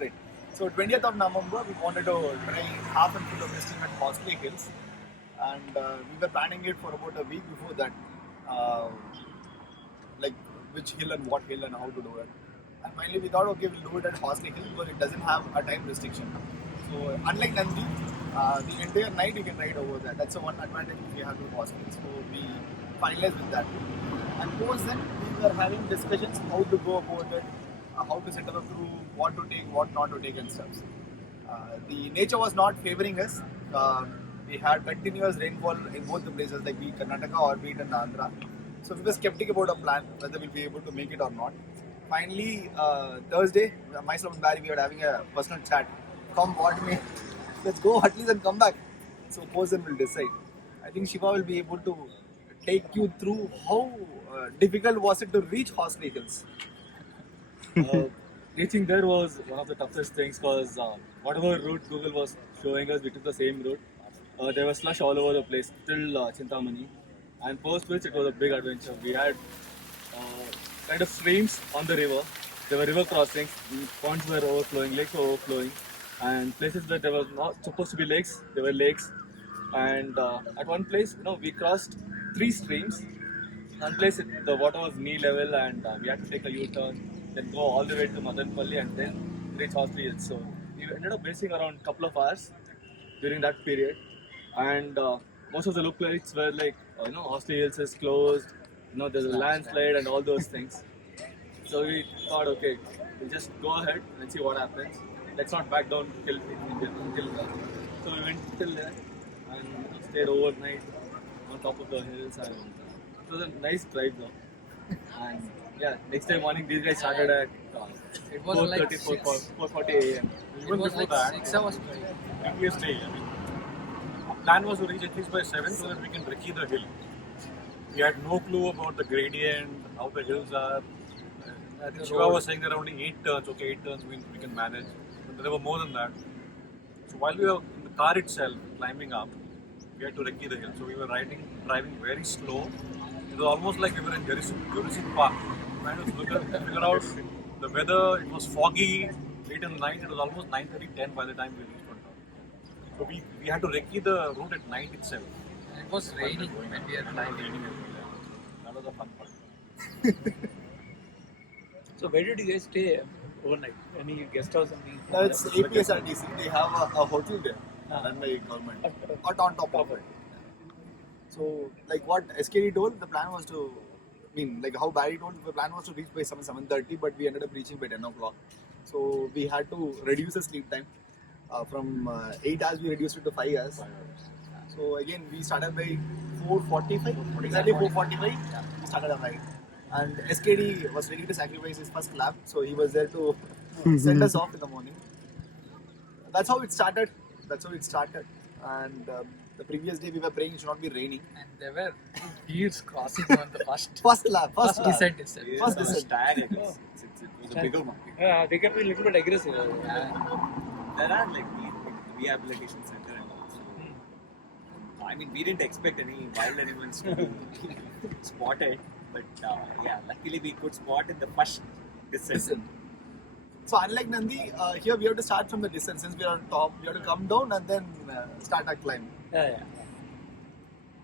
Right. So 20th of November, we wanted to try half and full of listing at Horsley Hills, and we were planning it for about a week before that, uh, like which hill and what hill and how to do it. And finally, we thought, okay, we'll do it at Horsley Hill because it doesn't have a time restriction. So unlike Nandi, the entire night you can ride over there. That's the one advantage we have to Horsley. So we finalized with that. And post then, we were having discussions how to go about it, how to set up a crew, what to take, what not to take, and stuff. The nature was not favoring us. We had continuous rainfall in both the places, like be it Karnataka or be it in Andhra. So we were skeptic about our plan, whether we'll be able to make it or not. Finally, Thursday, myself and Barry, we were having a personal chat. Come what may, let's go at least and come back. So person will decide. I think Shiva will be able to take you through how difficult was it to reach Horsley Hills. Uh, Reaching there was one of the toughest things because whatever route Google was showing us, we took the same route. There was slush all over the place till Chintamani, and post which it was a big adventure. We had kind of streams on the river. There were river crossings, ponds were overflowing, lakes were overflowing, and places where there was not supposed to be lakes, there were lakes. And at one place, we crossed three streams. One place the water was knee level, and we had to take a U-turn, then go all the way to Madanpalli, and then reach Horsley Hills. So we ended up racing around a couple of hours during that period, and most of the lookalikes were like, Horsley Hills is closed, there's a landslide and all those things. So we thought, okay, we'll just go ahead and see what happens. Let's not back down till that. So we went till there and stayed overnight on top of the hills, and it was a nice drive though. And yeah, next day morning these guys started at It was 4:30, like 4:40 a.m. It Even was before like that, 6 hours drive. previous day, our plan was to reach at least by 7 so that we can recce the hill. We had no clue about the gradient, how the hills are. I think Shiva was saying there are only 8 turns. Okay, 8 turns we can manage. But there were more than that. So while we were in the car itself, climbing up, we had to recce the hill. So we were driving very slow. It was almost like we were in Jurassic Park. Trying to figure out the weather. It was foggy late in the night. It was almost 9:30, 10 by the time we reached on top. So we had to recce the route at night itself. And it was raining when we were climbing. That was a fun part. So where did you guys stay overnight? Any guest house? Any? It's APSRTC. They have a hotel there run by government. Not on top of it. So, like what SKD told, the plan was to, like how Barry told, the plan was to reach by 7:30, but we ended up reaching by 10 o'clock. So, we had to reduce the sleep time. From 8 hours, we reduced it to 5 hours. So, again, we started by 4:45. Exactly 4:45, we started our ride. And SKD was ready to sacrifice his first lap, so he was there to send us off in the morning. That's how it started. And the previous day we were praying it should not be raining. And there were deers crossing on the first First lap. descent itself. First descent. Stag, I guess. It was a bigger one. Yeah, they can be a little bit aggressive. There are like these rehabilitation center and all. So, I mean, we didn't expect any wild animals to be spotted, but yeah, luckily we could spot in the first descent. So unlike Nandi, here we have to start from the descent. Since we are on top, we have to come down and then start our climb. Yeah.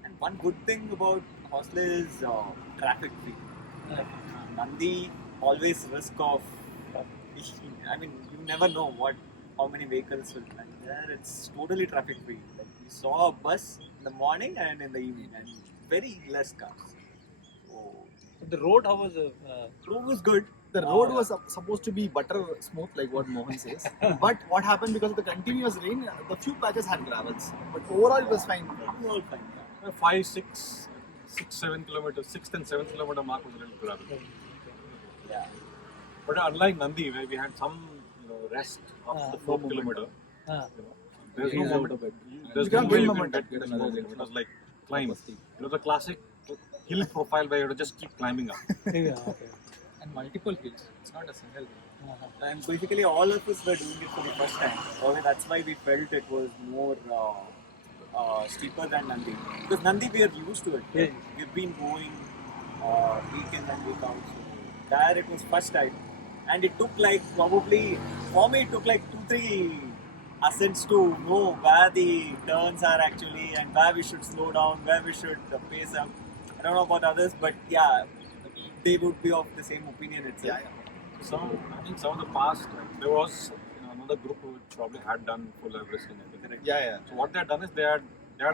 And one good thing about Horsley is traffic free. Nandi always risk of. I mean, you never know how many vehicles will come there. It's totally traffic free. Like we saw a bus in the morning and in the evening, and very less cars. So The road, how was the? road was good. The road was supposed to be butter smooth, like what Mohan says. But what happened because of the continuous rain, the few patches had gravels. But overall, it was fine. All fine. 5, 6, 7 kilometers, 6th and 7th kilometer mark was a little gravel. Yeah. But unlike Nandi, where we had some rest after the 4th kilometer, there's no momentum. There's You no can't way gain you can momentum. get this momentum. It was like climb. It was a classic hill profile where you have to just keep climbing up. Yeah, okay. And multiple hills. It's not a single hill. And basically all of us were doing it for the first time. Probably that's why we felt it was more steeper than Nandi. Because Nandi we are used to it. Yeah. We've been going week in and week out. So there it was first time. and it took like probably for me it took like 2-3 ascents to know where the turns are actually and where we should slow down, where we should pace up. I don't know about others, but yeah, they would be of the same opinion itself. I think some of the past, there was another group who probably had done full Everest and everything. Yeah. So what they had done is they had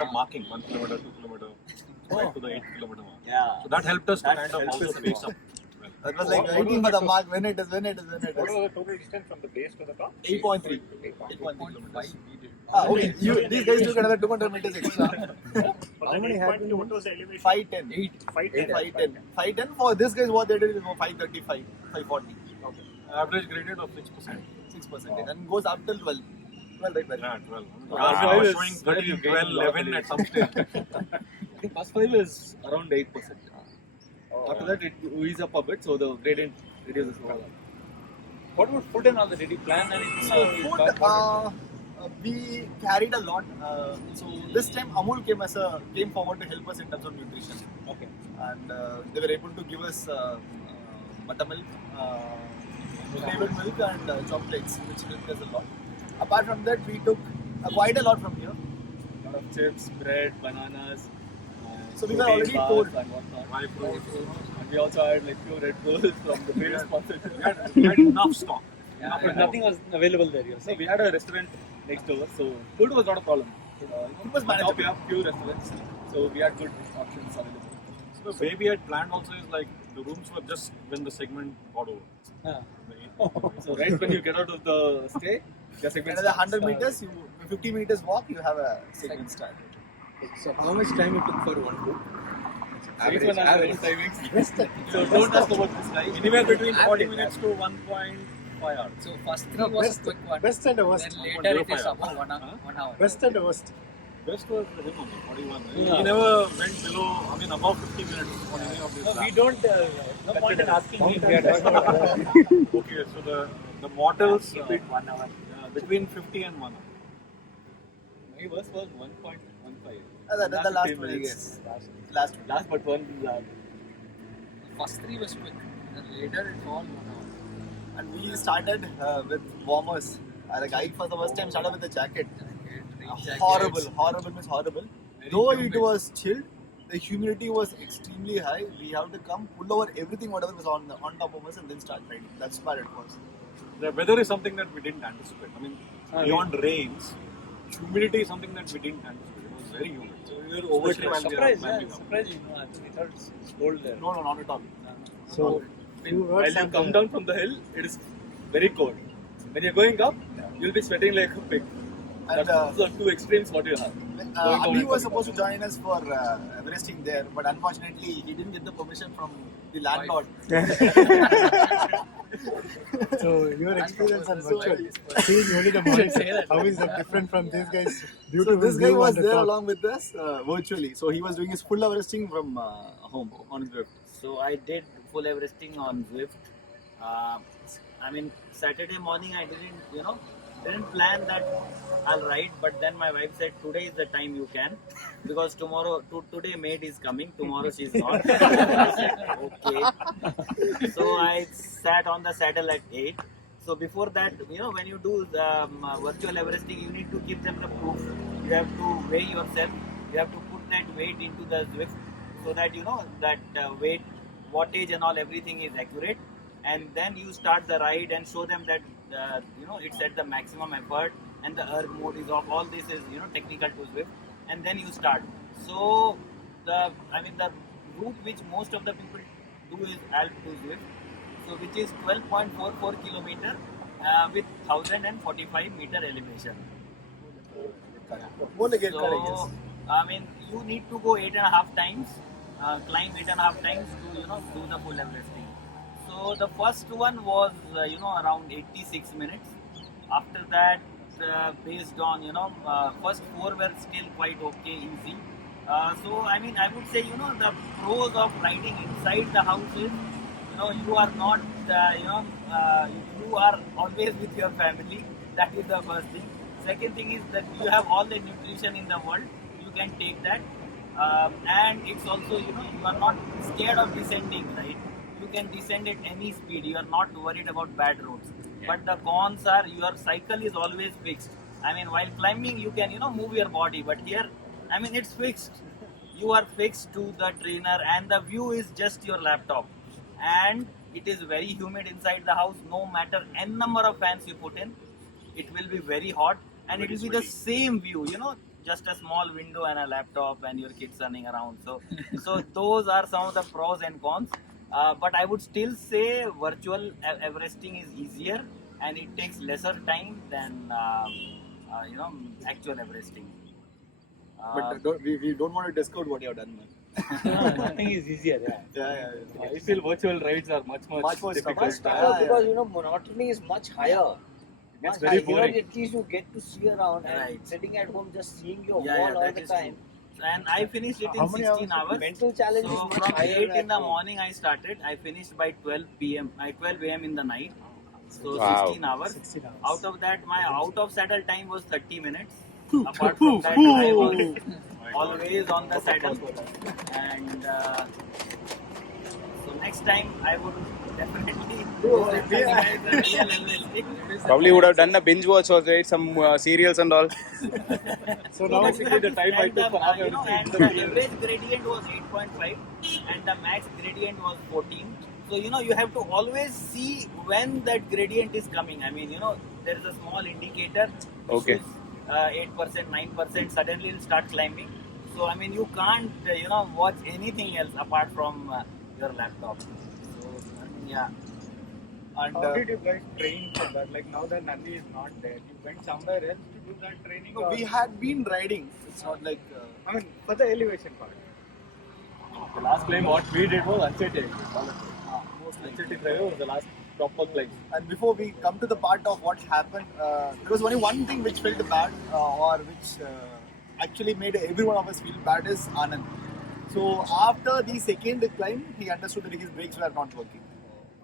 a marking 1 kilometer, 2 kilometer, right to the 8 kilometer mark. Yeah. So that helped us to That kind of helps also us a pace lot. up. That was like waiting for the mark. When it is. What was the total distance from the base to the top? 8.3. 8.3. 8.3 kilometers. we did. Okay. These guys took another 200 meters extra. How many had been? What was the elevation? 510. 510. 510 for this guys what they did is 535, 540. Average gradient of 6%. 6%. And goes up till 12. 12, right? Yeah, 12. So I five was is showing where 13, you gain 12, a lot of 11 at elevation. some stage. I think first 5 is around 8%. After that, it eases up a bit, so the gradient reduces overall. What about food and all that? Did you plan anything? So food, we carried a lot. So this time Amul came forward to help us in terms of nutrition. Okay. And they were able to give us buttermilk, flavored milk and chocolates, which helped us a lot. Apart from that, we took quite a lot from here. A lot of chips, bread, bananas. So we were protein already bars told. and whatnot. Dry fruits. And we also had like few Red Bulls from the previous sponsor. We had enough stock. But nothing was available there. You're So saying. we had a restaurant next door, so food was not a problem. It was on top manageable. we have few restaurants, so we had good options available. So the way we had planned also is like the rooms were just when the segment got over. Ah. So right when you get out of the stay, the segment Another starts. 100 meters, 50 meters walk, you have a segment start. So how much time it took for one group? Each one has their own timings. So don't ask about this time. Anywhere between 40 minutes to 1.5 hours. So first 3 was a quick one. Best and the worst. Then later it is 1.05 about 1 hour. Best and the worst. Best was him only, 41. Yeah. He never went below, I mean above 50 minutes on any of these No, we laps. don't. No point in asking me. We are Okay, so the models Keep it 1 hour. between 50 and 1 hour. My worst was 1.15. The last 15 one, I minutes. guess. Last one. Last but one lap. First 3 was quick. Then later it's all 1 hour. And we started with warmers. The guy for the first time started with a jacket. Horrible means horrible. Though it was chilled, the humidity was extremely high. We have to come, pull over everything, whatever was on top of us, and then start riding. That's bad it was. The weather is something that we didn't anticipate. I mean, beyond rains, humidity is something that we didn't anticipate. It was very humid. So we were overshooting while we were surprised. climbing up. Surprised. We thought it's cold there. No, not at all. So few while words you on come the- down from the hill, it is very cold. When you're going up, you'll be sweating like a pig. And That's the two extremes what you have. Abhi was supposed to join us for Everesting there, but unfortunately he didn't get the permission from the landlord. So your experience on virtual, seeing only the mountains, how is that different from these guys? So Beautiful this guy view was on the there top. along with us virtually. So he was doing his full Everesting from home on Zwift. So I did full Everesting on Zwift. I mean, Saturday morning I didn't plan that I'll ride, but then my wife said today is the time you can, because today maid is coming, tomorrow she's not. I said, okay. So I sat on the saddle at 8. So before that, when you do virtual Everesting, you need to give them the proof. You have to weigh yourself. You have to put that weight into the Zwift so that that weight, wattage and all, everything is accurate. And then you start the ride and show them that it's at the maximum effort and the erg mode is off. All this is technical to Zwift, and then you start. So the route which most of the people do is Alp to Zwift, so which is 12.44 kilometer with 1045 meter elevation. More like it, correct, yes. So I mean, you need to go 8.5 times, climb 8.5 times to do the full Everesting. So the first one was around 86 minutes. After that, based on first 4 were still quite okay, easy. So I mean, I would say the pros of riding inside the house is you are not you are always with your family. That is the first thing. Second thing is that you have all the nutrition in the world. You can take that, and it's also you are not scared of descending, right? You can descend at any speed. You are not worried about bad roads. But the cons are your cycle is always fixed. I mean, while climbing, you can move your body, but here, I mean, it's fixed. You are fixed to the trainer, and the view is just your laptop. And it is very humid inside the house. No matter n number of fans you put in, it will be very hot, and it will be the same view. Just a small window and a laptop and your kids running around. So those are some of the pros and cons. But I would still say virtual Everesting is easier and it takes lesser time than actual Everesting. But we don't want to discount what you have done, man. Nothing is easier. Yeah. I feel virtual rides are much Much more difficult. tougher. Because monotony is much higher. It's Much very higher. boring. At least you get to see around and Right. sitting at home just seeing your Yeah, wall all that the is time. true. And I finished it How in many 16 hours? hours. Mental challenge So is much from higher 8 at in the home. morning I started. I finished by 12 p.m. 12 a.m. in the night. So Wow. 16 hours. 16 hours. Out of that, my out of saddle time was 30 minutes. Apart from that, I was always on the saddle. And so next time I would definitely go and organize a real Everesting. Probably would have done a binge watch or right? Some cereals and all. So now basically the time I took for half and everything. the average gradient was 8.5 and the max gradient was 14. So you have to always see when that gradient is coming. I mean, there is a small indicator which Okay. is 8%, 9%. Suddenly it'll start climbing. So I mean, you can't watch anything else apart from your laptop. So I mean, yeah. And How did you guys train for that? Like now that Nandi is not there, you went somewhere else to do that training? no, we had been riding. It's not like I mean, for the elevation part. The last climb what we did was Anchete. mostly. Anchete Trail was the last proper climb. And before we come to the part of what happened, there was only one thing which felt bad, or which actually made every one of us feel bad is Anand. So after the second climb, he understood that his brakes were not working.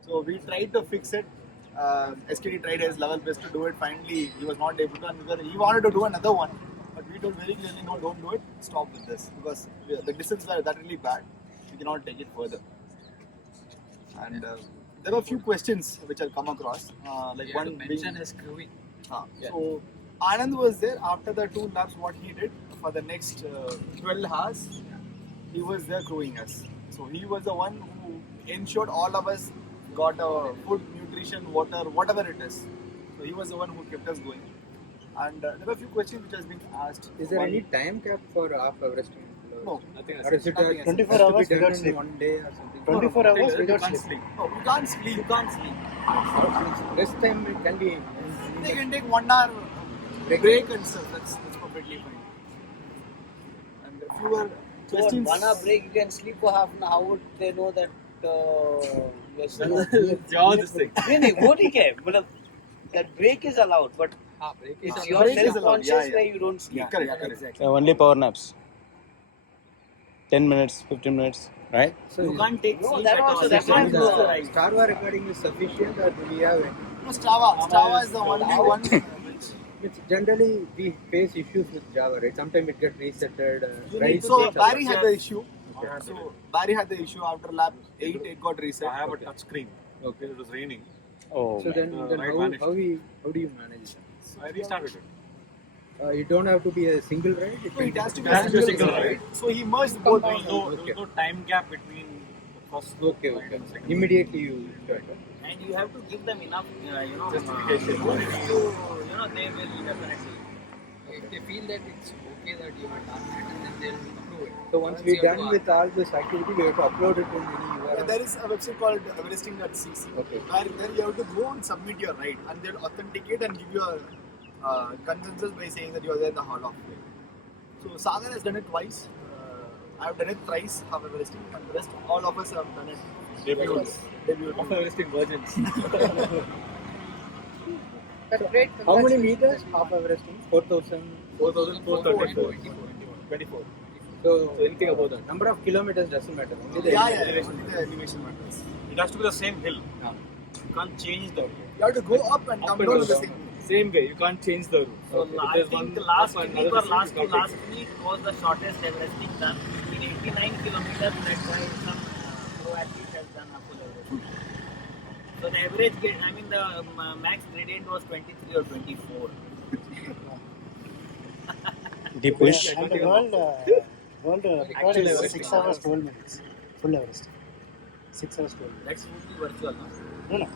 So we tried to fix it. SKD tried his level best to do it. Finally, he was not able to, and because he wanted to do another one, but we told very clearly, no, don't do it. Stop with this because the distance were that really bad. We cannot take it further. And there were a few questions which I'll come across. Like You have one to mention being, his crewing. so Anand was there after the 2 laps. What he did for the next 12 hours, he was there crewing us. So he was the one who ensured all of us got food, nutrition, water, whatever it is. So he was the one who kept us going. And there were a few questions which has been asked. Is there One- any time cap for half Everesting? No. I think Or is it Nothing as 24 has to be hours done without in sleep. one day or something? 24 hours you without can't sleep. sleep. No, you can't sleep. You can't sleep. Rest time it can be. They can take 1 hour break and stuff. That's perfectly fine. And if you were So on questions, 1 hour break, you can sleep for half an hour. How would they know that you're still? Jaw this thing. नहीं वो ठीक है मतलब that break is allowed, but Break it's is your break is allowed, self-conscious yeah. where you don't sleep. correct. Only power naps. 10 minutes, 15 minutes, right? So You can't take No, sleep that at also- all. that's You can't not go good. right. Star Wars recording is sufficient or do we have any? No, Strava is the only one which. It's generally we face issues with Java, right? Sometimes it gets resetted. Right? So Takes a Barry lot. had the issue. So Barry had the issue after lap 8. It got reset. I have a touch screen. Okay. It was raining. Oh, So then right how vanished. do you manage it? So I restarted it. You don't have to be a single ride. So it has to be It has to be a a single single ride. So he merged both. There was no time gap between the first Okay, ride okay. and second. Immediately you join. And you have to give them enough, Justification. they will definitely. If they feel that it's okay that you have done it, and then they'll approve it. So once we're done with all this activity, we have to upload it in any And URL. there is a website called everesting.cc Okay. where then you have to go and submit your ride and they'll authenticate and give you a consensus by saying that you are there in the Hall of Fame. So Sagar has done it twice. I have done it thrice of Everesting, and the rest all of us have done it. Debut. Of Everesting virgins. How many meters half Everesting? 4,000. 4,434. 24. So anything above that. number of kilometers doesn't matter. Only the Yeah, elevation. only the elevation matters. It has to be the same hill. You can't change the You have to go up and come down with the same. Same way, you can't change the route. So If I there's think one last up and week or another last distance, to you last week was the shortest Everesting done. In 89 kilometers, that guy, some pro athlete has done a full Everest. So the average, the max gradient was 23 or 24. Deep push. And the world record is 6 hours 12 minutes. Full Everest. 6 hours 12 minutes. That's would be virtual, no? No.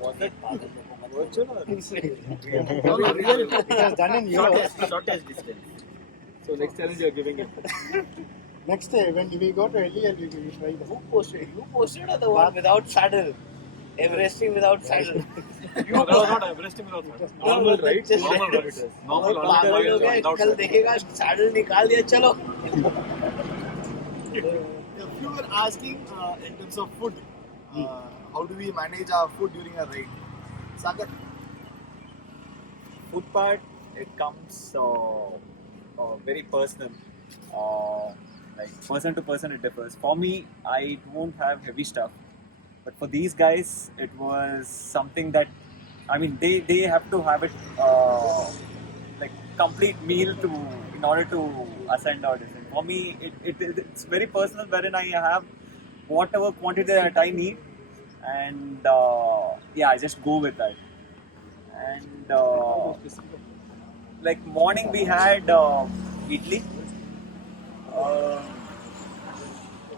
Was it? No, real. It was done in Europe. Shortest distance. So next challenge you are giving him. Next day, when we go to LEL, we will try the Who posted? You posted or the one without saddle? Everesting without saddle. No, that was not Everesting without saddle. Normal, right? Just- Normal, right? Normal पागल हो गए, without कल saddle. देखेगा saddle निकाल दिया चलो. If you were asking in terms of food, how do we manage our food during a raid? Sagar? Food part, it comes very personal. Like person to person, it differs. For me, I don't have heavy stuff, but for these guys, it was something that they have to have it like complete meal in order to ascend or descend. For me, it's very personal, wherein I have whatever quantity that I need, and I just go with that. And like morning we had idli.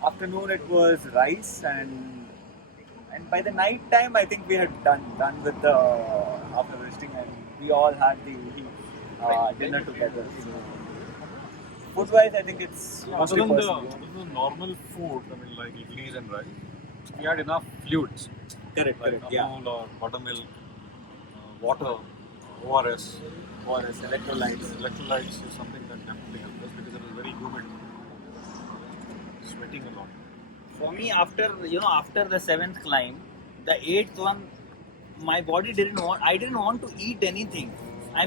Afternoon it was rice, and by the night time I think we had done with the after resting, and we all had the dinner together. So, food wise, I think it's Other mostly than personal. the normal food, like idlis and rice, we had enough fluids. Correct, Like correct, yeah. Amul or buttermilk, water, ORS. ORS, electrolytes. Electrolytes is something that definitely helped us because it was very humid. Sweating a lot. For me, after the 7th climb, the 8th one, my body I didn't want to eat anything. I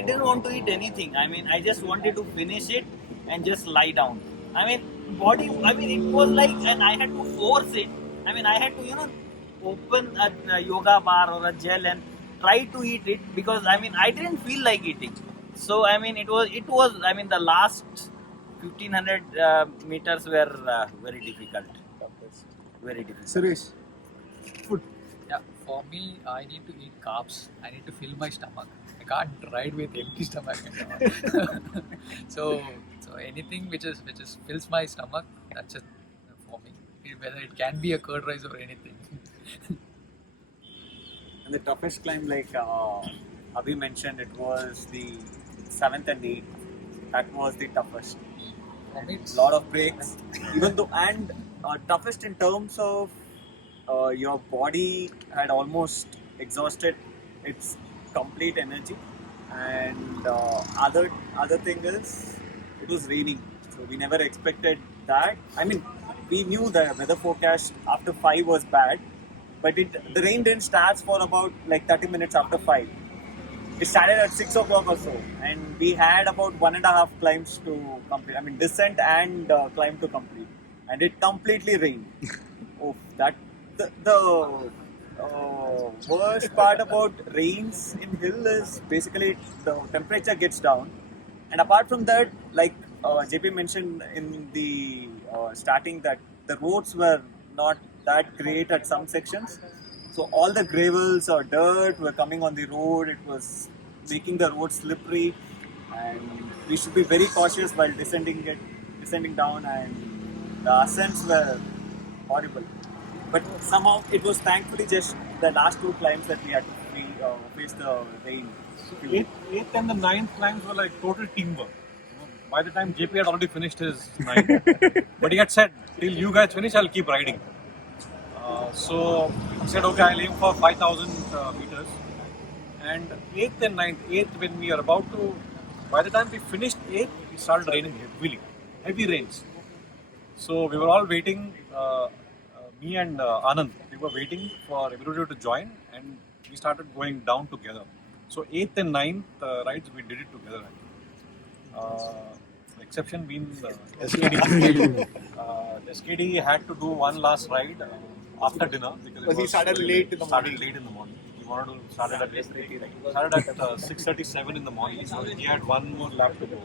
didn't want to eat anything. I just wanted to finish it and just lie down. It was like, and I had to force it. I had to, open a yoga bar or a gel and try to eat it, because I didn't feel like eating. So it was the last 1500 meters were very difficult. Very difficult. Suresh? Yeah, for me, I need to eat carbs. I need to fill my stomach. I can't ride with empty stomach. so anything which fills my stomach, that's it for me. Whether it can be a curd rice or anything. And the toughest climb, like Abhi mentioned, it was the 7th and 8th. That was the toughest. For me, it's Lot of breaks, even though, and toughest in terms of your body had almost exhausted its complete energy, and other thing is it was raining, so we never expected that. We knew the weather forecast after 5 was bad, but the rain didn't start for about like 30 minutes after 5. It started at 6 o'clock or so, and we had about 1.5 climbs to complete. Descent and climb to complete, and it completely rained. The worst part about rains in hill is basically the temperature gets down, and apart from that, like JP mentioned in the starting, that the roads were not that great at some sections. So all the gravels or dirt were coming on the road. It was making the road slippery, and we should be very cautious while descending down, and the ascents were horrible. But somehow it was thankfully just the last 2 climbs that we had to face the rain. 8th and the 9th climbs were like total teamwork. By the time JP had already finished his 9th, but he had said, till you guys finish, I'll keep riding. So he said, okay, I'll aim for 5,000 meters. And 8th and 9th, 8th when we are about to, by the time we finished 8th, it started raining heavy rains. So we were all waiting, me and Anand, we were waiting for everybody to join, and we started going down together. So 8th and 9th rides, we did it together. Exception being SKD. SKD had to do one last ride after dinner because he started late in the morning. He wanted to start at 6:37 in the morning, so he had one more lap to go.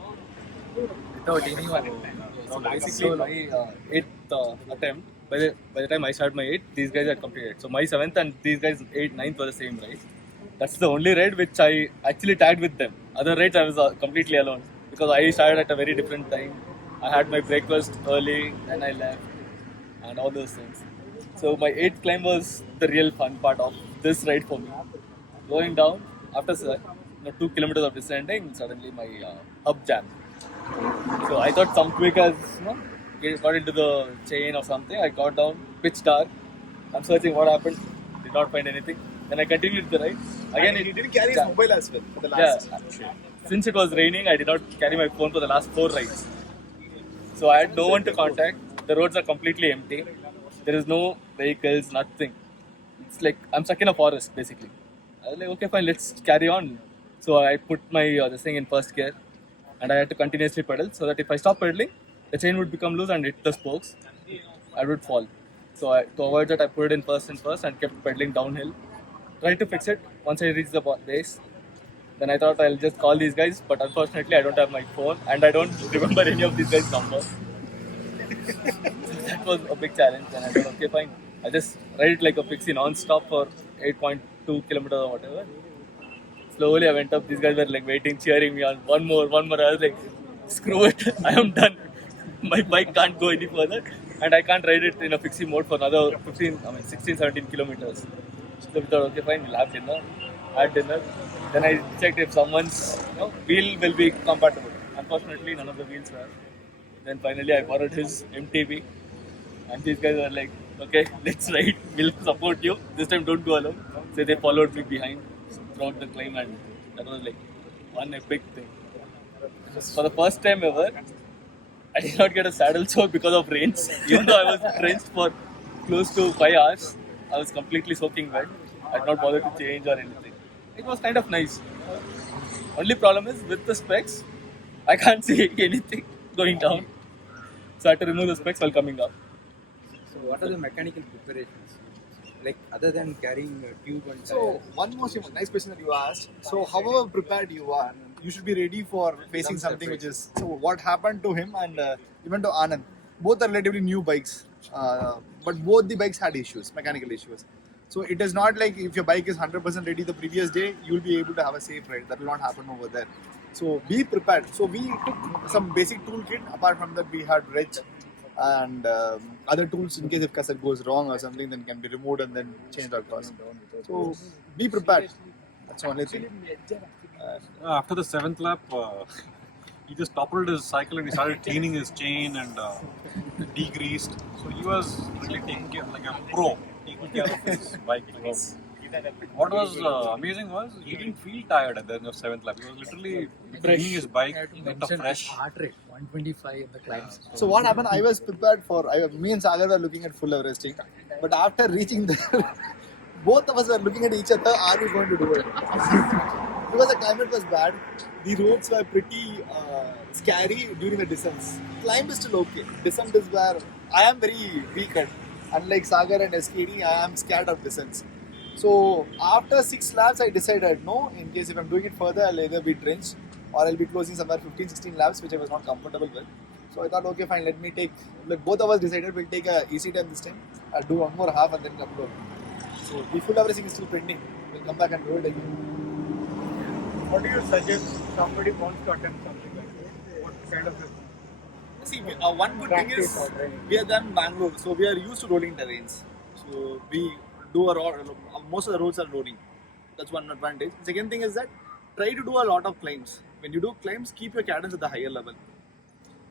without anyone in time. So basically, my 8th attempt, by the time I started my 8th, these guys had completed. So my 7th and these guys 8th, 9th were the same ride. That's the only ride which I actually tagged with them. Other rides I was completely alone because I started at a very different time. I had my breakfast early and I left and all those things. So my 8th climb was the real fun part of this ride for me. Going down after 2 kilometers of descending, suddenly my hub jammed. So I thought some quick as got into the chain or something. I got down, pitch dark. I'm searching what happened. Did not find anything. Then I continued the ride. Again, And he didn't carry his jammed. mobile as well for the last. Yeah. Since it was raining, I did not carry my phone for the last 4 rides. So I had no one to contact. The roads are completely empty. There is no vehicles, nothing. It's like I'm stuck in a forest basically. I was like, okay, fine, let's carry on. So I put my this thing in first gear, and I had to continuously pedal so that if I stop pedaling, the chain would become loose and hit the spokes. I would fall. So to avoid that, I put it in first and kept pedaling downhill. Tried to fix it once I reached the base. Then I thought I'll just call these guys, but unfortunately I don't have my phone and I don't remember any of these guys' numbers. So that was a big challenge, and I thought, okay, fine. I just ride it like a pixie non-stop for 8.2 kilometers or whatever. Slowly I went up. These guys were like waiting, cheering me on. One more. I was like, screw it, I am done. My bike can't go any further, and I can't ride it in a fixie mode for another 16, 17 kilometers. So we thought, okay, fine, we'll have dinner. Had dinner. Then I checked if someone's wheel will be compatible. Unfortunately, none of the wheels were. Then finally, I borrowed his MTB, and these guys were like, okay, let's ride. We'll support you. This time, don't go alone. So they followed me behind throughout the climb, and that was like one epic thing. For the first time ever, I did not get a saddle sore because of rains. Even though I was drenched for close to 5 hours, I was completely soaking wet. I did not bother to change or anything. It was kind of nice. Only problem is with the specs, I can't see anything going down. So I had to remove the specs while coming up. So what are the mechanical preparations? Like other than carrying a tube and So tires? one more nice question that you asked. So however prepared you are, you should be ready for facing something which is. So what happened to him and even to Anand, both are relatively new bikes, but both the bikes had issues, mechanical issues. So it is not like if your bike is 100% ready the previous day, you will be able to have a safe ride. That will not happen over there. So be prepared. So we took some basic toolkit. Apart from that, we had wrench and other tools in case if cassette goes wrong or something, then can be removed and then changed across. So be prepared. That's the only thing. After the 7th lap, he just toppled his cycle and he started cleaning his chain and degreased. So he was really taking care, like a pro, taking care of his bike. What was amazing was he didn't feel tired at the end of 7th lap. He was literally cleaning his bike with a fresh. Heart rate 125 in the climbs. So what happened? I was prepared for. Me and Sagar were looking at full Everesting, but after reaching there, both of us were looking at each other. Are we going to do it? Because the climate was bad, the roads were pretty scary during the descents. Climb is still okay. Descent is where I am very weak at. Unlike Sagar and SKD, I am scared of descents. So after 6 laps, I decided no. In case if I'm doing it further, I'll either be drenched or I'll be closing somewhere 15-16 laps, which I was not comfortable with. So I thought, okay, fine, let me take. Like both of us decided we'll take a easy time this time. I'll do one more half and then upload. So the full everything is still pending. We'll come back and do it again. What do you suggest somebody wants to attempt something like this? What kind of See, one good thing is we are done Bangalore, so we are used to rolling terrains. So we do most of the roads are rolling. That's one advantage. Second thing is that try to do a lot of climbs. When you do climbs, keep your cadence at the higher level.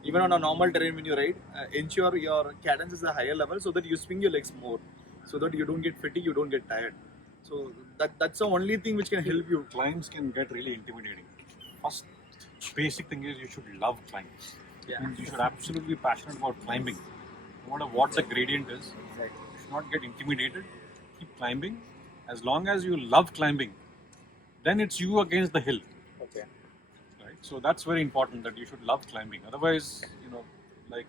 Even on a normal terrain when you ride, ensure your cadence is a higher level so that you swing your legs more, so that you don't get fatigued, you don't get tired. So that's the only thing which can help you. Climbs can get really intimidating. First basic thing is you should love climbing. Yeah. Means you should absolutely be passionate about climbing. No matter what the gradient is, you should not get intimidated. Keep climbing. As long as you love climbing, then it's you against the hill. Okay. Right? So that's very important that you should love climbing. Otherwise, like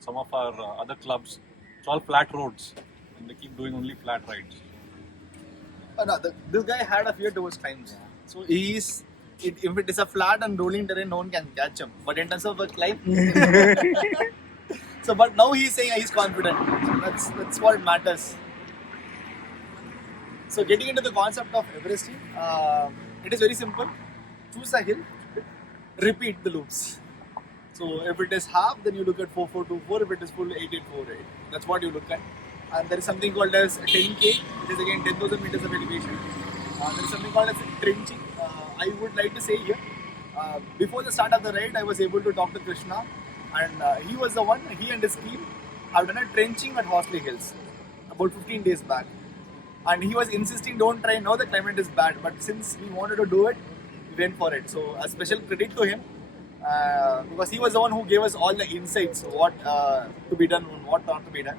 some of our other clubs, it's all flat roads and they keep doing only flat rides. No, this guy had a fear towards climbs. So if it is a flat and rolling terrain, no one can catch him. But in terms of a climb, So, but now he's saying he's confident. So that's what matters. So, getting into the concept of Everesting, it is very simple. Choose a hill, repeat the loops. So, if it is half, then you look at 4424. If it is full, 8848. That's what you look at. And there is something called as 10K. It is again 10,000 meters of elevation. There is something called as trenching. I would like to say here, before the start of the ride, I was able to talk to Krishna, and he was the one. He and his team have done a trenching at Horsley Hills about 15 days back, and he was insisting, "Don't try now. The climate is bad." But since we wanted to do it, we went for it. So a special credit to him because he was the one who gave us all the insights, what to be done and what not to be done,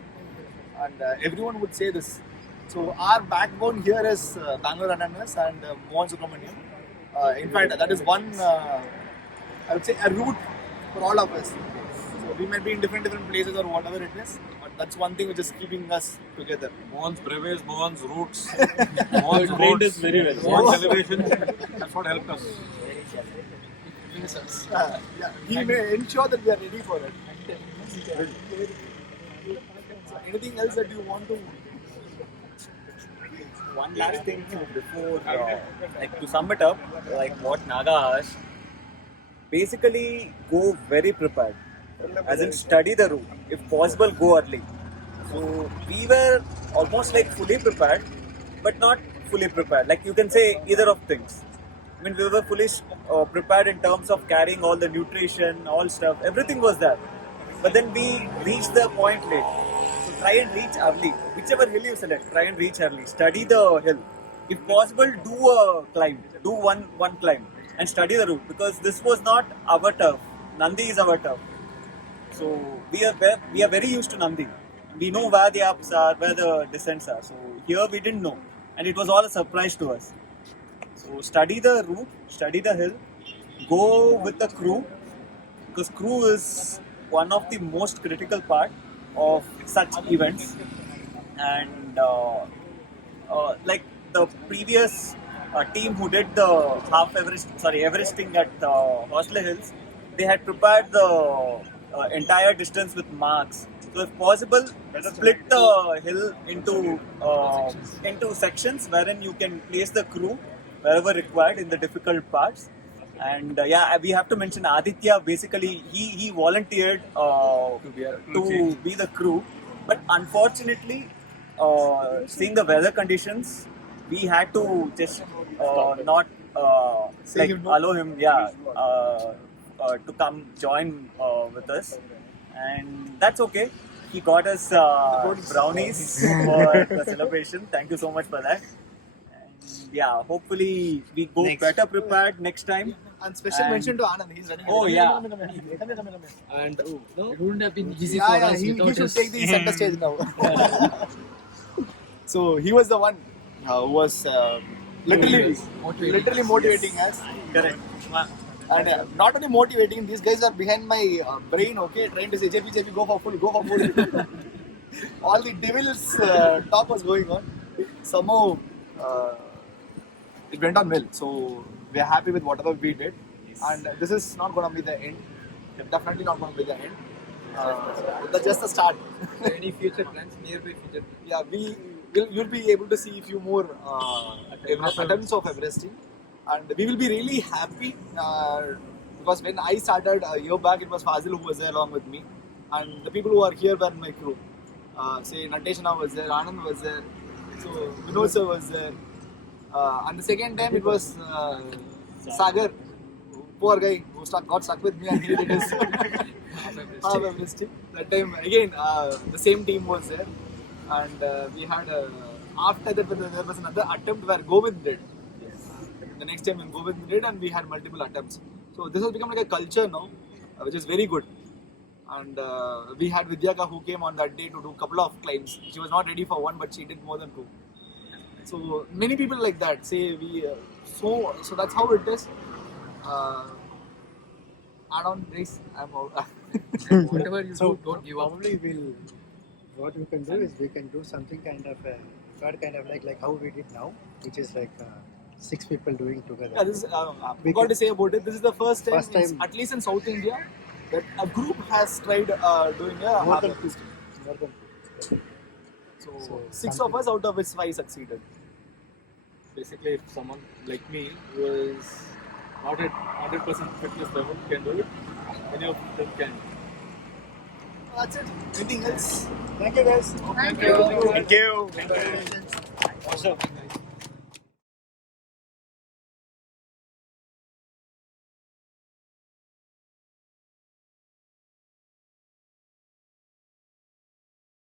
and everyone would say this. So our backbone here is Bangalore Ananas and Mohan Subramanian. In fact, that is one, I would say, a route for all of us. So we might be in different places or whatever it is, but that's one thing which is keeping us together. Mohan's breves, Mohan's roots, Mohan's roads, Mohan's elevation. That's what helped us. Yeah, he may ensure that we are ready for it. So anything else that you want to? One last thing before, like to sum it up, like what Naga asked, basically go very prepared. As in study the route. If possible, go early. So we were almost like fully prepared, but not fully prepared. Like you can say either of things. I mean, we were fully prepared in terms of carrying all the nutrition, all stuff. Everything was there. But then we reached the point late. So try and reach early. Whichever hill you select, try and reach early. Study the hill. If possible, do a climb. Do one climb and study the route, because this was not our turf. Nandi is our turf. So we are very used to Nandi. We know where the ups are, where the descents are. So here we didn't know, and it was all a surprise to us. So study the route, study the hill, go with the crew, because crew is one of the most critical part of such events. And like the previous team who did the Everesting at Horsley Hills, they had prepared the entire distance with marks. So if possible, split the hill into sections wherein you can place the crew wherever required in the difficult parts. And we have to mention Aditya. Basically, he volunteered to be the crew, but unfortunately, seeing the weather conditions, we had to just not allow him to come join with us, and that's okay. He got us brownies for the celebration. Thank you so much for that. And hopefully we go better prepared next time. And special mention to Anand. He's running. Oh yeah. Come here. And it wouldn't have been easy Yeah, for yeah, us he without should his... take the center stage now. So he was the one who was literally motivating us. Correct. And not only motivating, these guys are behind my brain, okay, trying to say, JP, go for full. All the devil's talk was going on. Somehow it went on well. So we are happy with whatever we did. And this is not going to be the end. Definitely not going to be the end. That's just the start. Any future plans? Nearby future plans? Yeah, you'll be able to see a few more attempts of Everesting, and we will be really happy because when I started a year back, it was Fazil who was there along with me, and the people who are here were my crew. Say Nateshana was there, Anand was there, so Vinod sir was there, and the second time it was Sagar, poor guy who got stuck with me and he did his half Everesting. That time again the same team was there. And we had after that there was another attempt where Govind did. The next time when Govind did, and we had multiple attempts. So this has become like a culture now, which is very good. And we had Vidyaka who came on that day to do a couple of climbs. She was not ready for one, but she did more than two. So many people like that say so that's how it is. Add on, Grace. I'm out. Whatever you do, don't give up. Probably what we can do is we can do something kind of like how we did now, which is like 6 people doing together. Yeah, this is, I got to say about it. This is the first time, at least in South India, that a group has tried doing a More half than a two. piston. More than two. So 6 of us, out of which 5 succeeded. Basically, if someone like me who is not at 100% fitness level can do it, any of them can. That's it. Anything else? Thank you guys. Thank you. Thank you. Congratulations. Awesome.